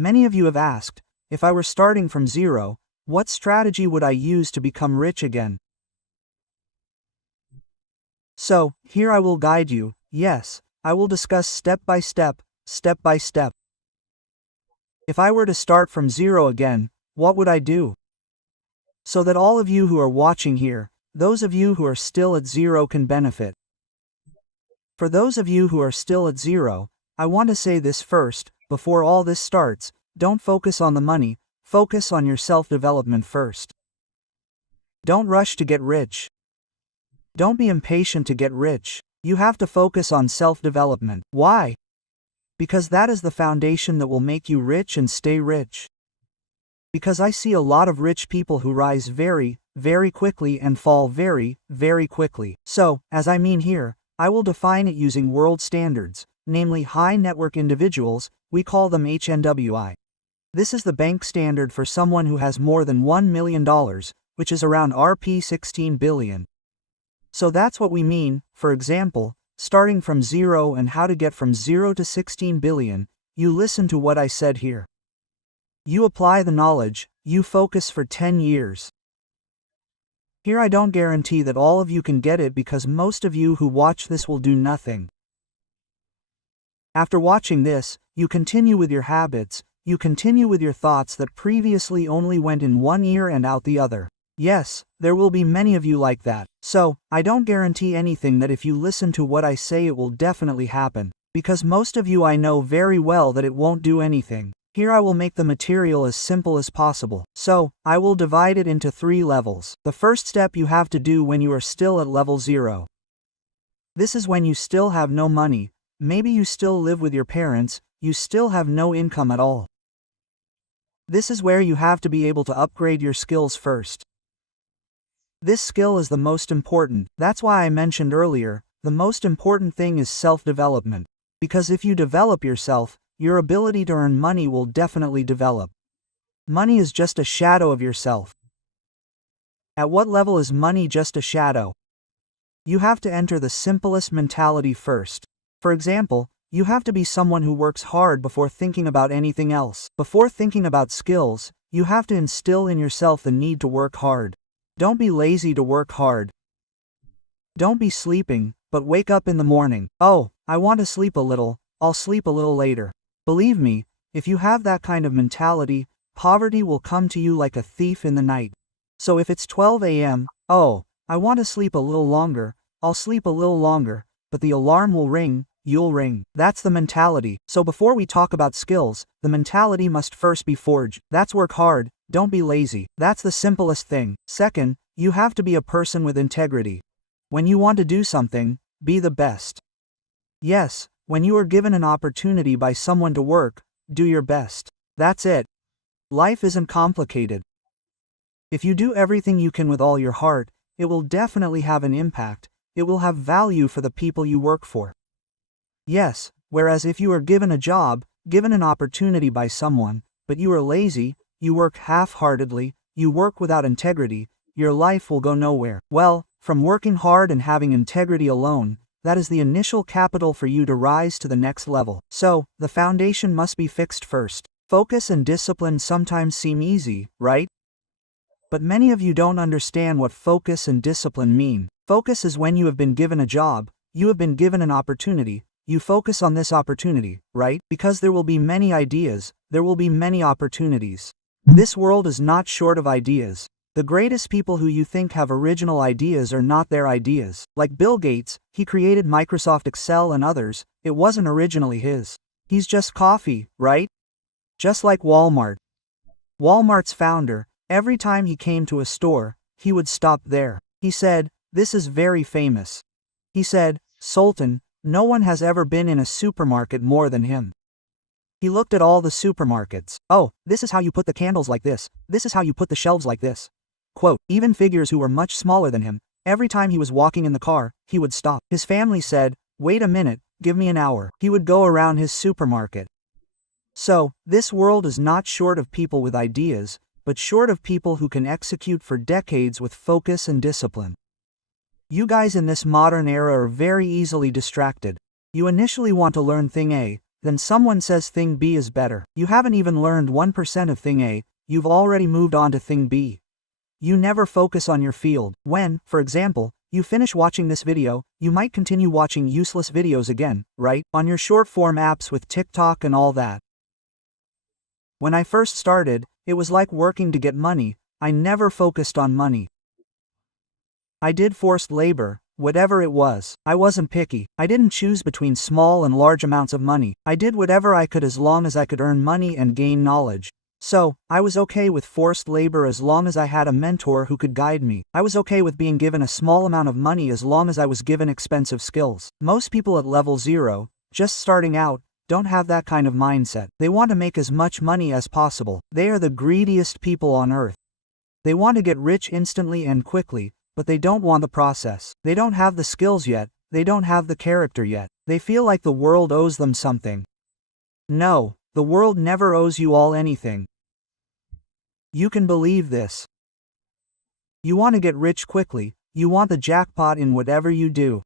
Many of you have asked, if I were starting from zero, what strategy would I use to become rich again? So, here I will guide you. Yes, I will discuss step by step, step by step. If I were to start from zero again, what would I do? So that all of you who are watching here, those of you who are still at zero can benefit. For those of you who are still at zero, I want to say this first, before all this starts, don't focus on the money, focus on your self-development first. Don't rush to get rich. Don't be impatient to get rich. You have to focus on self-development. Why? Because that is the foundation that will make you rich and stay rich. Because I see a lot of rich people who rise very, very quickly and fall very, very quickly. So, as I mean here, I will define it using world standards, namely high network individuals, we call them HNWI. This is the bank standard for someone who has more than $1 million, which is around Rp 16 billion. So that's what we mean. For example, starting from zero and how to get from 0 to 16 billion, you listen to what I said here. You apply the knowledge, you focus for 10 years. Here I don't guarantee that all of you can get it because most of you who watch this will do nothing. After watching this, you continue with your habits, you continue with your thoughts that previously only went in one ear and out the other. Yes, there will be many of you like that. So, I don't guarantee anything that if you listen to what I say it will definitely happen, because most of you I know very well that it won't do anything. Here I will make the material as simple as possible. So, I will divide it into 3 levels. The first step you have to do when you are still at level 0. This is when you still have no money, maybe you still live with your parents, you still have no income at all. This is where you have to be able to upgrade your skills first. This skill is the most important. That's why I mentioned earlier, the most important thing is self-development. Because if you develop yourself, your ability to earn money will definitely develop. Money is just a shadow of yourself. At what level is money just a shadow? You have to enter the simplest mentality first. For example, you have to be someone who works hard before thinking about anything else. Before thinking about skills, you have to instill in yourself the need to work hard. Don't be lazy to work hard. Don't be sleeping, but wake up in the morning. Oh, I want to sleep a little, I'll sleep a little later. Believe me, if you have that kind of mentality, poverty will come to you like a thief in the night. So if it's 12 a.m., oh, I want to sleep a little longer, I'll sleep a little longer, but the alarm will ring, you'll ring. That's the mentality. So before we talk about skills, the mentality must first be forged. That's work hard, don't be lazy. That's the simplest thing. Second, you have to be a person with integrity. When you want to do something, be the best. Yes, when you are given an opportunity by someone to work, do your best. That's it. Life isn't complicated. If you do everything you can with all your heart, it will definitely have an impact. It will have value for the people you work for. Yes, whereas if you are given a job, given an opportunity by someone, but you are lazy, you work half-heartedly, you work without integrity, your life will go nowhere. Well, from working hard and having integrity alone, that is the initial capital for you to rise to the next level. So, the foundation must be fixed first. Focus and discipline sometimes seem easy, right? But many of you don't understand what focus and discipline mean. Focus is when you have been given a job, you have been given an opportunity, you focus on this opportunity, right? Because there will be many ideas, there will be many opportunities. This world is not short of ideas. The greatest people who you think have original ideas are not their ideas. Like Bill Gates, he created Microsoft Excel and others, it wasn't originally his. He's just coffee, right? Just like Walmart. Walmart's founder, every time he came to a store, he would stop there. He said, "This is very famous." He said, "Sultan, no one has ever been in a supermarket more than him." He looked at all the supermarkets. "Oh, this is how you put the candles like this. This is how you put the shelves like this." Quote, even figures who were much smaller than him, every time he was walking in the car, he would stop. His family said, "Wait a minute, give me an hour." He would go around his supermarket. So, this world is not short of people with ideas, but short of people who can execute for decades with focus and discipline. You guys in this modern era are very easily distracted. You initially want to learn thing A, then someone says thing B is better. You haven't even learned 1% of thing A, you've already moved on to thing B. You never focus on your field. When, for example, you finish watching this video, you might continue watching useless videos again, right? On your short-form apps with TikTok and all that. When I first started, it was like working to get money. I never focused on money. I did forced labor, whatever it was. I wasn't picky. I didn't choose between small and large amounts of money. I did whatever I could as long as I could earn money and gain knowledge. So, I was okay with forced labor as long as I had a mentor who could guide me. I was okay with being given a small amount of money as long as I was given expensive skills. Most people at level 0, just starting out, don't have that kind of mindset. They want to make as much money as possible. They are the greediest people on earth. They want to get rich instantly and quickly, but they don't want the process. They don't have the skills yet, they don't have the character yet. They feel like the world owes them something. No, the world never owes you all anything. You can believe this. You want to get rich quickly, you want the jackpot in whatever you do.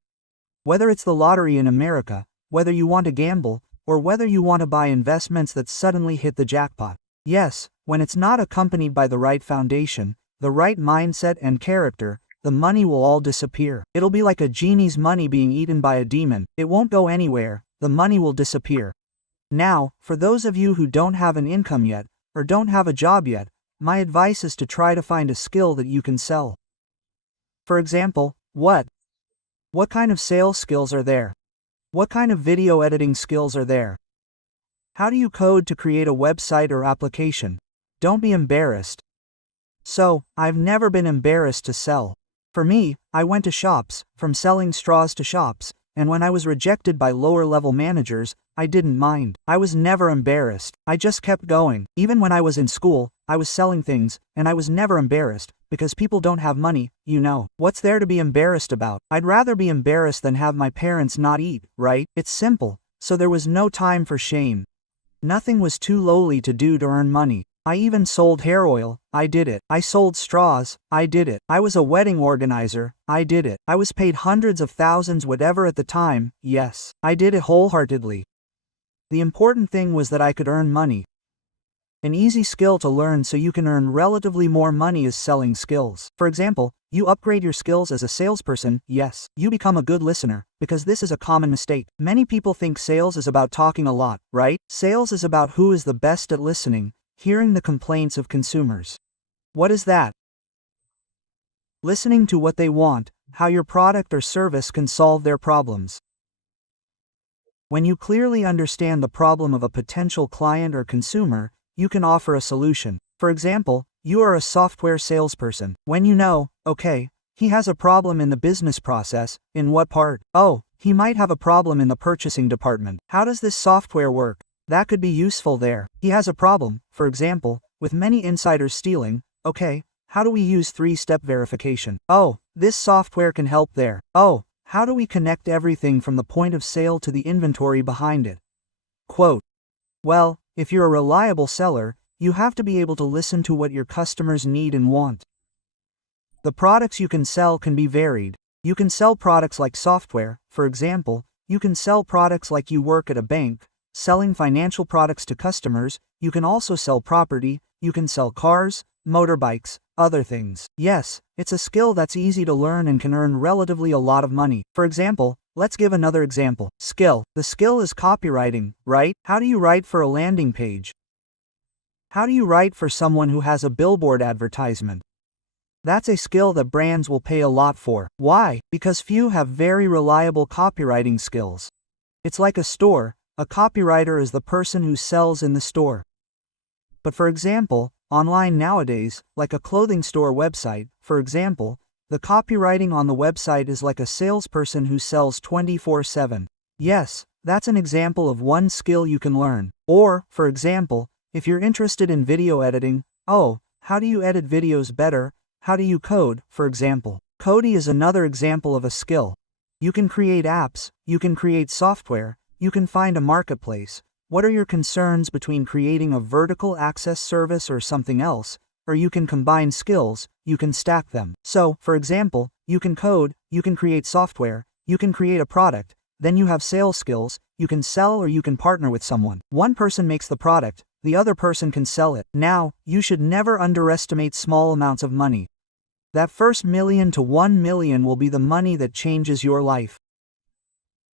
Whether it's the lottery in America, whether you want to gamble, or whether you want to buy investments that suddenly hit the jackpot. Yes, when it's not accompanied by the right foundation, the right mindset and character, the money will all disappear. It'll be like a genie's money being eaten by a demon. It won't go anywhere, the money will disappear. Now, for those of you who don't have an income yet, or don't have a job yet, my advice is to try to find a skill that you can sell. For example, what kind of sales skills are there? What kind of video editing skills are there? How do you code to create a website or application? Don't be embarrassed. So, I've never been embarrassed to sell. For me, I went to shops, from selling straws to shops, and when I was rejected by lower-level managers, I didn't mind. I was never embarrassed. I just kept going. Even when I was in school, I was selling things, and I was never embarrassed, because people don't have money, you know. What's there to be embarrassed about? I'd rather be embarrassed than have my parents not eat, right? It's simple, so there was no time for shame. Nothing was too lowly to do to earn money. I even sold hair oil, I did it. I sold straws, I did it. I was a wedding organizer, I did it. I was paid hundreds of thousands whatever at the time, yes. I did it wholeheartedly. The important thing was that I could earn money. An easy skill to learn so you can earn relatively more money is selling skills. For example, you upgrade your skills as a salesperson, yes. You become a good listener, because this is a common mistake. Many people think sales is about talking a lot, right? Sales is about who is the best at listening, hearing the complaints of consumers. What is that? Listening to what they want, how your product or service can solve their problems. When you clearly understand the problem of a potential client or consumer, you can offer a solution. For example, you are a software salesperson. When you know, okay, he has a problem in the business process, in what part? Oh, he might have a problem in the purchasing department. How does this software work? That could be useful there. He has a problem, for example, with many insiders stealing. Okay, how do we use 3-step verification? Oh, this software can help there. Oh, how do we connect everything from the point of sale to the inventory behind it? Quote. Well, if you're a reliable seller, you have to be able to listen to what your customers need and want. The products you can sell can be varied. You can sell products like software, for example. You can sell products like you work at a bank, selling financial products to customers. You can also sell property. You can sell cars, motorbikes, other things. Yes, it's a skill that's easy to learn and can earn relatively a lot of money. For example, let's give another example. Skill. The skill is copywriting, right? How do you write for a landing page? How do you write for someone who has a billboard advertisement? That's a skill that brands will pay a lot for. Why? Because few have very reliable copywriting skills. It's like a store. A copywriter is the person who sells in the store. But for example, online nowadays, like a clothing store website, for example, the copywriting on the website is like a salesperson who sells 24/7. Yes, that's an example of one skill you can learn. Or, for example, if you're interested in video editing, oh, how do you edit videos better? How do you code, for example? Coding is another example of a skill. You can create apps, you can create software, you can find a marketplace. What are your concerns between creating a vertical access service or something else? Or you can combine skills, you can stack them. So, for example, you can code, you can create software, you can create a product, then you have sales skills, you can sell or you can partner with someone. One person makes the product, the other person can sell it. Now, you should never underestimate small amounts of money. That first million to 1 million will be the money that changes your life.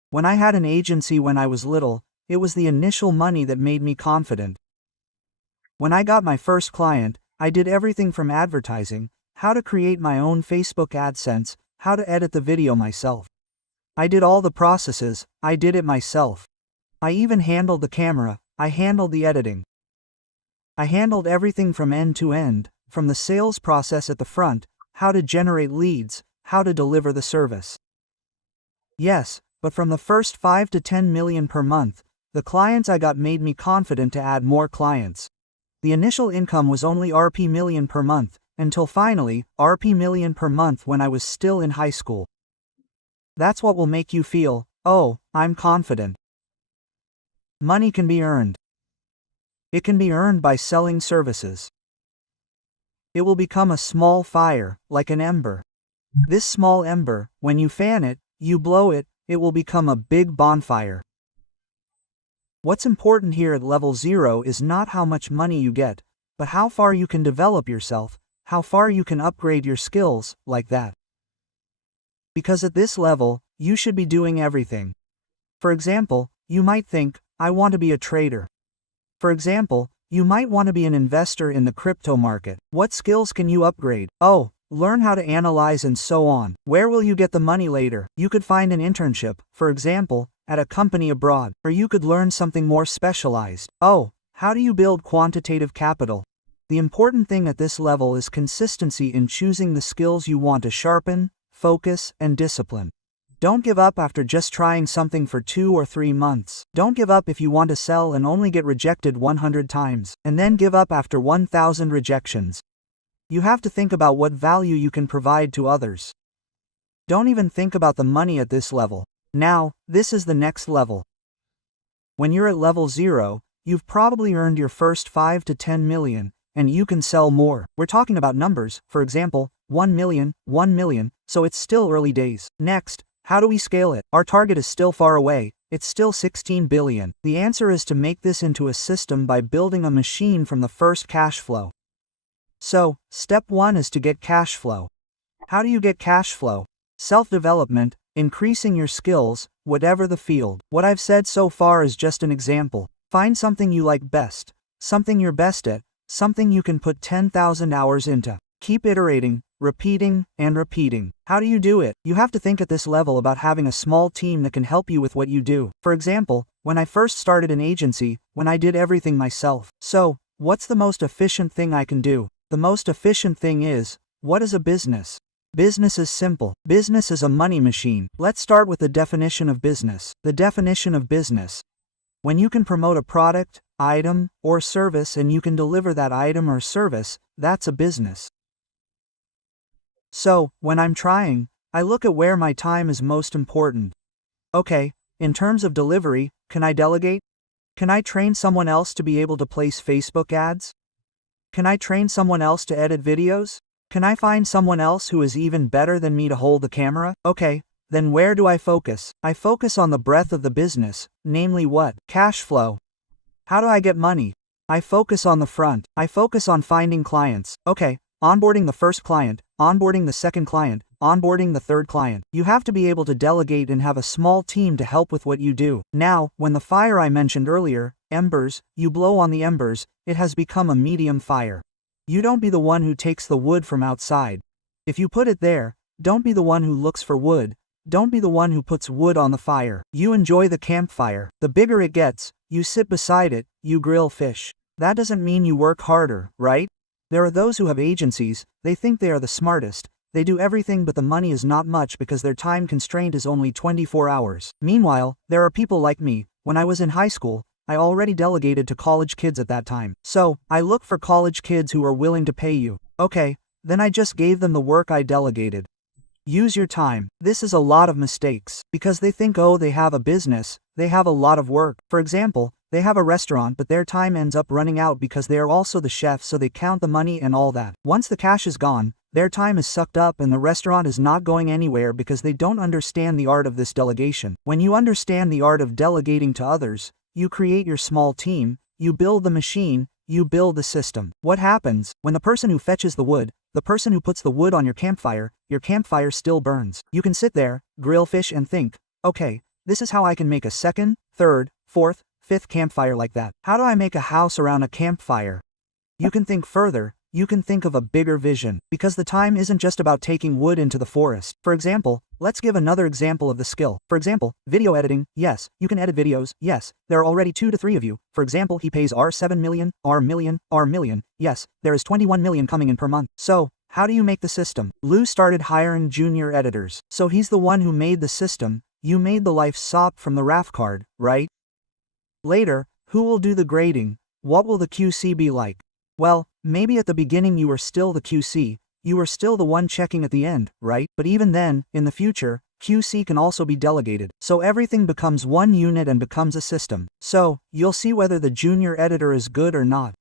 When I had an agency when I was little, it was the initial money that made me confident. When I got my first client, I did everything from advertising, how to create my own Facebook AdSense, how to edit the video myself. I did all the processes, I did it myself. I even handled the camera, I handled the editing. I handled everything from end to end, from the sales process at the front, how to generate leads, how to deliver the service. Yes, but from the first 5 to 10 million per month, the clients I got made me confident to add more clients. The initial income was only Rp million per month, until finally, Rp million per month when I was still in high school. That's what will make you feel, oh, I'm confident. Money can be earned. It can be earned by selling services. It will become a small fire, like an ember. This small ember, when you fan it, you blow it, it will become a big bonfire. What's important here at level 0 is not how much money you get, but how far you can develop yourself, how far you can upgrade your skills, like that. Because at this level, you should be doing everything. For example, you might think, I want to be a trader. For example, you might want to be an investor in the crypto market. What skills can you upgrade? Oh, learn how to analyze and so on. Where will you get the money later? You could find an internship, for example, at a company abroad, or you could learn something more specialized. Oh, how do you build quantitative capital? The important thing at this level is consistency in choosing the skills you want to sharpen, focus, and discipline. Don't give up after just trying something for 2 or 3 months. Don't give up if you want to sell and only get rejected 100 times, and then give up after 1,000 rejections. You have to think about what value you can provide to others. Don't even think about the money at this level. Now, this is the next level. When you're at level 0, you've probably earned your first 5 to 10 million, and you can sell more. We're talking about numbers, for example, 1 million, 1 million, so it's still early days. Next, how do we scale it? Our target is still far away, it's still 16 billion. The answer is to make this into a system by building a machine from the first cash flow. So, step 1 is to get cash flow. How do you get cash flow? Self-development, increasing your skills, whatever the field. What I've said so far is just an example. Find something you like best, something you're best at, something you can put 10,000 hours into. Keep iterating, repeating, and repeating. How do you do it? You have to think at this level about having a small team that can help you with what you do. For example, when I first started an agency, when I did everything myself. So, what's the most efficient thing I can do? The most efficient thing is, what is a business? Business is simple. Business is a money machine. Let's start with the definition of business. The definition of business. When you can promote a product, item, or service and you can deliver that item or service, that's a business. So, when I'm trying, I look at where my time is most important. Okay, in terms of delivery, can I delegate? Can I train someone else to be able to place Facebook ads? Can I train someone else to edit videos? Can I find someone else who is even better than me to hold the camera? Okay, then where do I focus? I focus on the breadth of the business, namely what? Cash flow. How do I get money? I focus on the front. I focus on finding clients. Okay, onboarding the first client, onboarding the second client, onboarding the third client. You have to be able to delegate and have a small team to help with what you do. Now, when the fire I mentioned earlier, embers, you blow on the embers, it has become a medium fire. You don't be the one who takes the wood from outside. If you put it there, don't be the one who looks for wood. Don't be the one who puts wood on the fire. You enjoy the campfire. The bigger it gets, you sit beside it, you grill fish. That doesn't mean you work harder, right? There are those who have agencies, they think they are the smartest, they do everything but the money is not much because their time constraint is only 24 hours. Meanwhile, there are people like me. When I was in high school, I already delegated to college kids at that time. So, I look for college kids who are willing to pay you. Okay, then I just gave them the work I delegated. Use your time. This is a lot of mistakes. Because they think oh they have a business, they have a lot of work. For example, they have a restaurant but their time ends up running out because they are also the chef so they count the money and all that. Once the cash is gone, Their time is sucked up and the restaurant is not going anywhere because they don't understand the art of this delegation. When you understand the art of delegating to others, you create your small team, you build the machine, you build the system. What happens when the person who fetches the wood, the person who puts the wood on your campfire still burns? You can sit there, grill fish and think, okay, this is how I can make a second, third, fourth, fifth campfire like that. How do I make a house around a campfire? You can think further, you can think of a bigger vision, because the time isn't just about taking wood into the forest. For example, let's give another example of the skill. For example, video editing. Yes, you can edit videos. Yes, there are already 2 to 3 of you. For example, he pays R 7 million, R million, R million. Yes, there is 21 million coming in per month. So, how do you make the system? Lou started hiring junior editors. So he's the one who made the system. You made the life sop from the RAF card, right? Later, who will do the grading? What will the QC be like? Well, maybe at the beginning you were still the QC, you were still the one checking at the end, right? But even then, in the future, QC can also be delegated. So everything becomes one unit and becomes a system. So, you'll see whether the junior editor is good or not.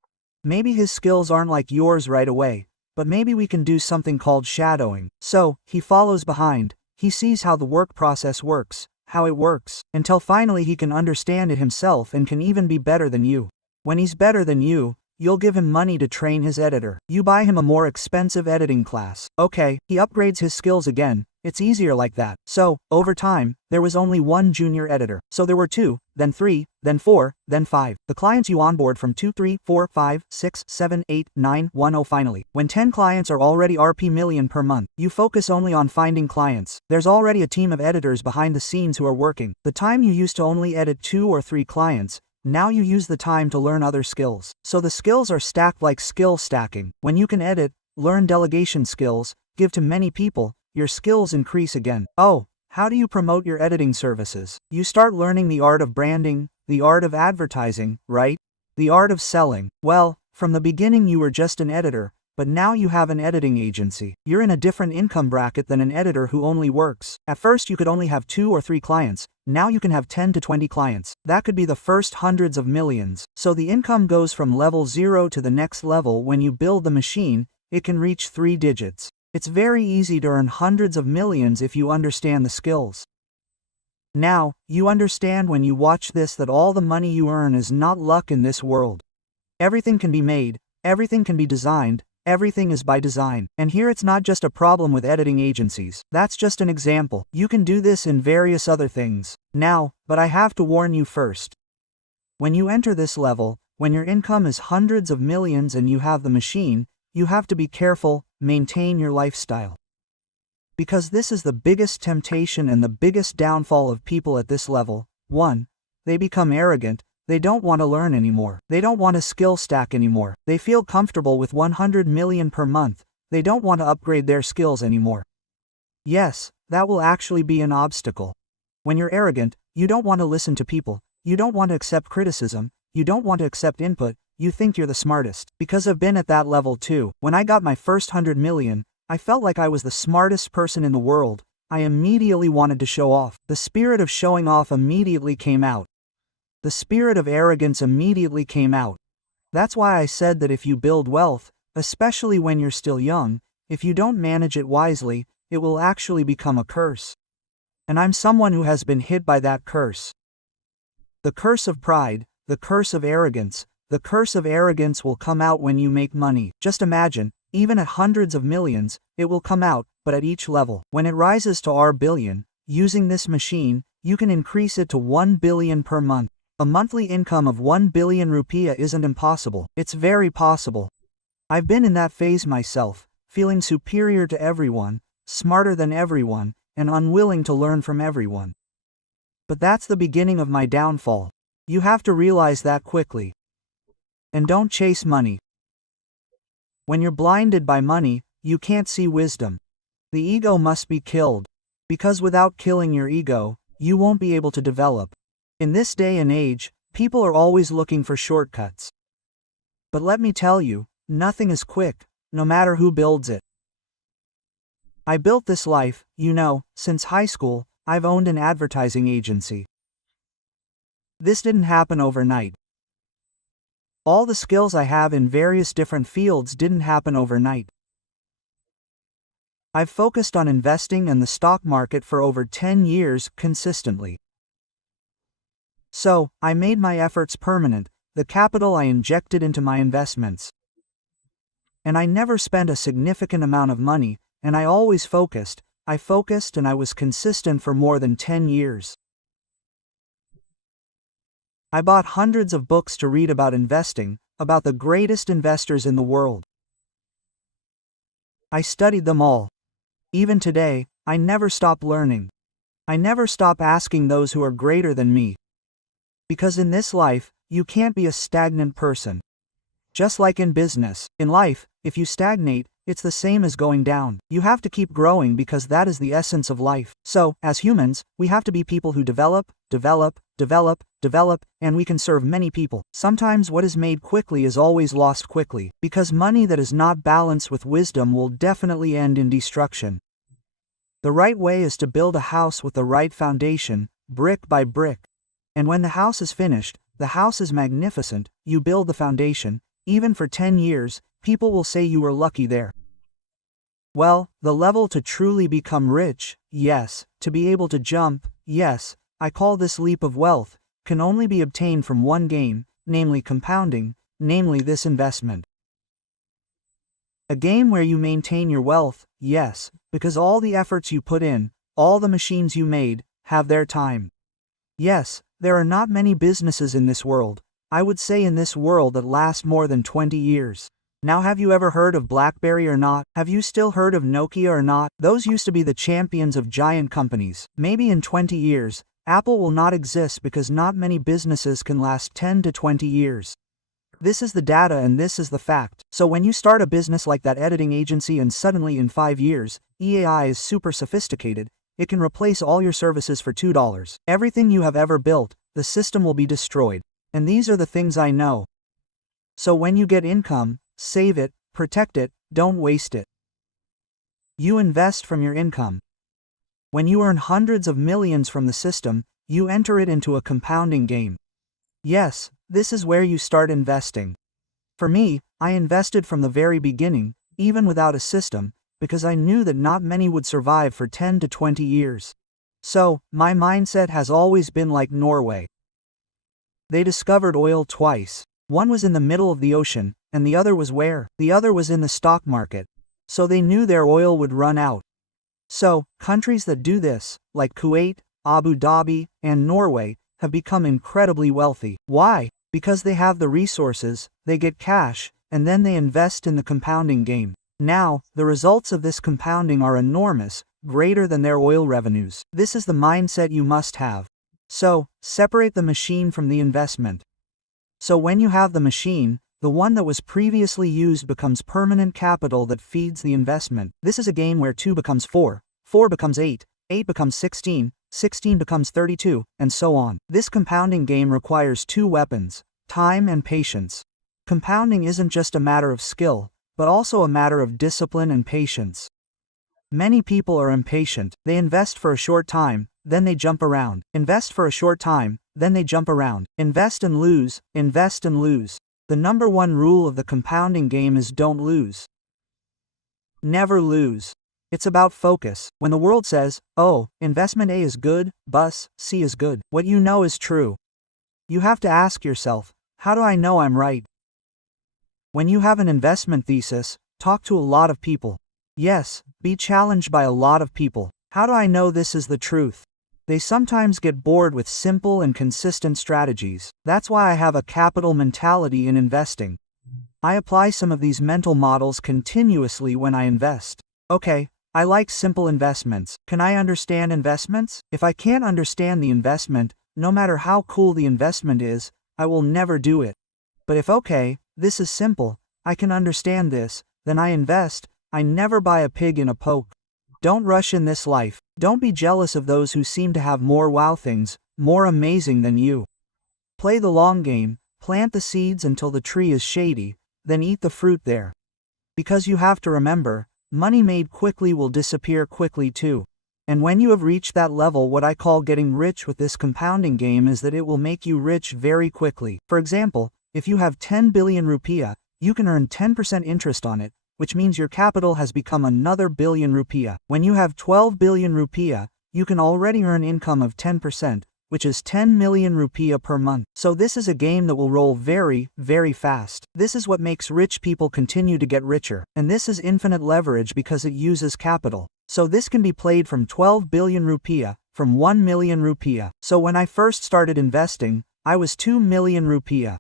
Maybe his skills aren't like yours right away, but maybe we can do something called shadowing. So, he follows behind, he sees how the work process works, how it works, until finally he can understand it himself and can even be better than you. When he's better than you, you'll give him money to train his editor. You buy him a more expensive editing class. Okay, he upgrades his skills again. It's easier like that. So, over time, there was only one junior editor. So there were 2, then 3, then 4, then 5. The clients you onboard from 2, 3, 4, 5, 6, 7, 8, 9, 10 finally. When 10 clients are already Rp million per month, you focus only on finding clients. There's already a team of editors behind the scenes who are working. The time you used to only edit 2 or 3 clients, now you use the time to learn other skills. So the skills are stacked like skill stacking. When you can edit, learn delegation skills, give to many people, your skills increase again. Oh, how do you promote your editing services? You start learning the art of branding, the art of advertising, right? The art of selling. Well, from the beginning you were just an editor, but now you have an editing agency. You're in a different income bracket than an editor who only works. At first you could only have 2 or 3 clients. Now you can have 10 to 20 clients. That could be the first hundreds of millions. So the income goes from level 0 to the next level. When you build the machine, it can reach 3 digits. It's very easy to earn hundreds of millions if you understand the skills. Now, you understand when you watch this that all the money you earn is not luck in this world. Everything can be made, everything can be designed, everything is by design. And here it's not just a problem with editing agencies. That's just an example. You can do this in various other things. Now, but I have to warn you first. When you enter this level, when your income is hundreds of millions and you have the machine, you have to be careful, maintain your lifestyle. Because this is the biggest temptation and the biggest downfall of people at this level. 1. They become arrogant. They don't want to learn anymore. They don't want to skill stack anymore. They feel comfortable with 100 million per month. They don't want to upgrade their skills anymore. Yes, that will actually be an obstacle. When you're arrogant, you don't want to listen to people. You don't want to accept criticism. You don't want to accept input. You think you're the smartest. Because I've been at that level too. When I got my first 100 million, I felt like I was the smartest person in the world. I immediately wanted to show off. The spirit of showing off immediately came out. The spirit of arrogance immediately came out. That's why I said that if you build wealth, especially when you're still young, if you don't manage it wisely, it will actually become a curse. And I'm someone who has been hit by that curse. The curse of pride, the curse of arrogance. The curse of arrogance will come out when you make money. Just imagine, even at hundreds of millions, it will come out, but at each level. When it rises to R billion, using this machine, you can increase it to 1 billion per month. A monthly income of 1 billion rupiah isn't impossible. It's very possible. I've been in that phase myself, feeling superior to everyone, smarter than everyone, and unwilling to learn from everyone. But that's the beginning of my downfall. You have to realize that quickly. And don't chase money. When you're blinded by money, you can't see wisdom. The ego must be killed. Because without killing your ego, you won't be able to develop. In this day and age, people are always looking for shortcuts. But let me tell you, nothing is quick, no matter who builds it. I built this life, since high school. I've owned an advertising agency. This didn't happen overnight. All the skills I have in various different fields didn't happen overnight. I've focused on investing in the stock market for over 10 years consistently. So, I made my efforts permanent, the capital I injected into my investments. And I never spent a significant amount of money, and I always focused. I focused and I was consistent for more than 10 years. I bought hundreds of books to read about investing, about the greatest investors in the world. I studied them all. Even today, I never stop learning. I never stop asking those who are greater than me. Because in this life, you can't be a stagnant person. Just like in business, in life, if you stagnate, it's the same as going down. You have to keep growing because that is the essence of life. So, as humans, we have to be people who develop, and we can serve many people. Sometimes what is made quickly is always lost quickly, because money that is not balanced with wisdom will definitely end in destruction. The right way is to build a house with the right foundation, brick by brick. And when the house is finished, the house is magnificent, you build the foundation, even for 10 years, people will say you were lucky there. Well, the level to truly become rich, yes, to be able to jump, yes, I call this leap of wealth, can only be obtained from one game, namely compounding, namely this investment. A game where you maintain your wealth, yes, because all the efforts you put in, all the machines you made, have their time. Yes, there are not many businesses in this world, I would say in this world that last more than 20 years. Now have you ever heard of BlackBerry or not? Have you still heard of Nokia or not? Those used to be the champions of giant companies. Maybe in 20 years, Apple will not exist because not many businesses can last 10 to 20 years. This is the data and this is the fact. So when you start a business like that editing agency and suddenly in 5 years, EAI is super sophisticated, it can replace all your services for $2. Everything you have ever built, the system will be destroyed. And these are the things I know. So when you get income, save it, protect it, don't waste it. You invest from your income. When you earn hundreds of millions from the system, you enter it into a compounding game. Yes, this is where you start investing. For me, I invested from the very beginning, even without a system, because I knew that not many would survive for 10 to 20 years. So, my mindset has always been like Norway. They discovered oil twice. One was in the middle of the ocean, and the other was where? The other was in the stock market. So they knew their oil would run out. So, countries that do this, like Kuwait, Abu Dhabi, and Norway, have become incredibly wealthy. Why? Because they have the resources, they get cash, and then they invest in the compounding game. Now, the results of this compounding are enormous, greater than their oil revenues. This is the mindset you must have. So, separate the machine from the investment. So when you have the machine, the one that was previously used becomes permanent capital that feeds the investment. This is a game where 2 becomes 4, 4 becomes 8, 8 becomes 16, 16 becomes 32, and so on. This compounding game requires 2 weapons, time and patience. Compounding isn't just a matter of skill, but also a matter of discipline and patience. Many people are impatient. They invest for a short time, then they jump around. Invest for a short time, then they jump around. Invest and lose, invest and lose. The number one rule of the compounding game is don't lose. Never lose. It's about focus. When the world says, oh, investment A is good, bus, C is good, what you know is true. You have to ask yourself, how do I know I'm right? When you have an investment thesis, talk to a lot of people. Yes, be challenged by a lot of people. How do I know this is the truth? They sometimes get bored with simple and consistent strategies. That's why I have a capital mentality in investing. I apply some of these mental models continuously when I invest. Okay, I like simple investments. Can I understand investments? If I can't understand the investment, no matter how cool the investment is, I will never do it. But if okay, this is simple, I can understand this, then I invest. I never buy a pig in a poke. Don't rush in this life. Don't be jealous of those who seem to have more wow things, more amazing than you. Play the long game, plant the seeds until the tree is shady, then eat the fruit there. Because you have to remember, money made quickly will disappear quickly too. And when you have reached that level, what I call getting rich with this compounding game is that it will make you rich very quickly. For example, if you have 10 billion rupiah, you can earn 10% interest on it, which means your capital has become another billion rupiah. When you have 12 billion rupiah, you can already earn income of 10%, which is 10 million rupiah per month. So this is a game that will roll very, very fast. This is what makes rich people continue to get richer. And this is infinite leverage because it uses capital. So this can be played from 12 billion rupiah, from 1 million rupiah. So when I first started investing, I was 2 million rupiah.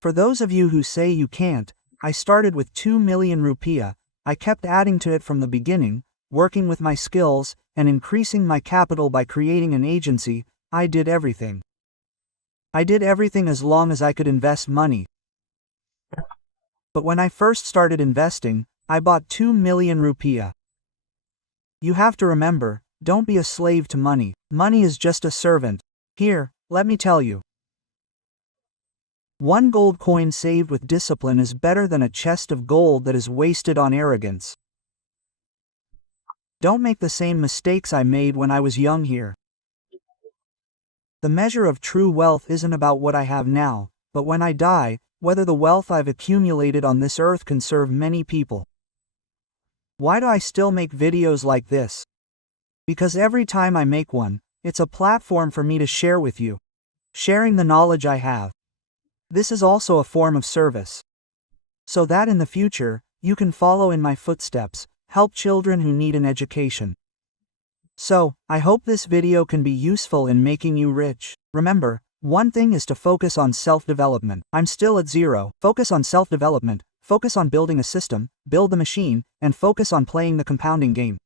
For those of you who say you can't, I started with 2 million rupiah. I kept adding to it from the beginning, working with my skills, and increasing my capital by creating an agency. I did everything. I did everything as long as I could invest money. But when I first started investing, I bought 2 million rupiah. You have to remember, don't be a slave to money. Money is just a servant. Here, let me tell you. One gold coin saved with discipline is better than a chest of gold that is wasted on arrogance. Don't make the same mistakes I made when I was young here. The measure of true wealth isn't about what I have now, but when I die, whether the wealth I've accumulated on this earth can serve many people. Why do I still make videos like this? Because every time I make one, it's a platform for me to share with you. Sharing the knowledge I have. This is also a form of service. So that in the future, you can follow in my footsteps, help children who need an education. So, I hope this video can be useful in making you rich. Remember, one thing is to focus on self-development. I'm still at 0. Focus on self-development, focus on building a system, build the machine, and focus on playing the compounding game.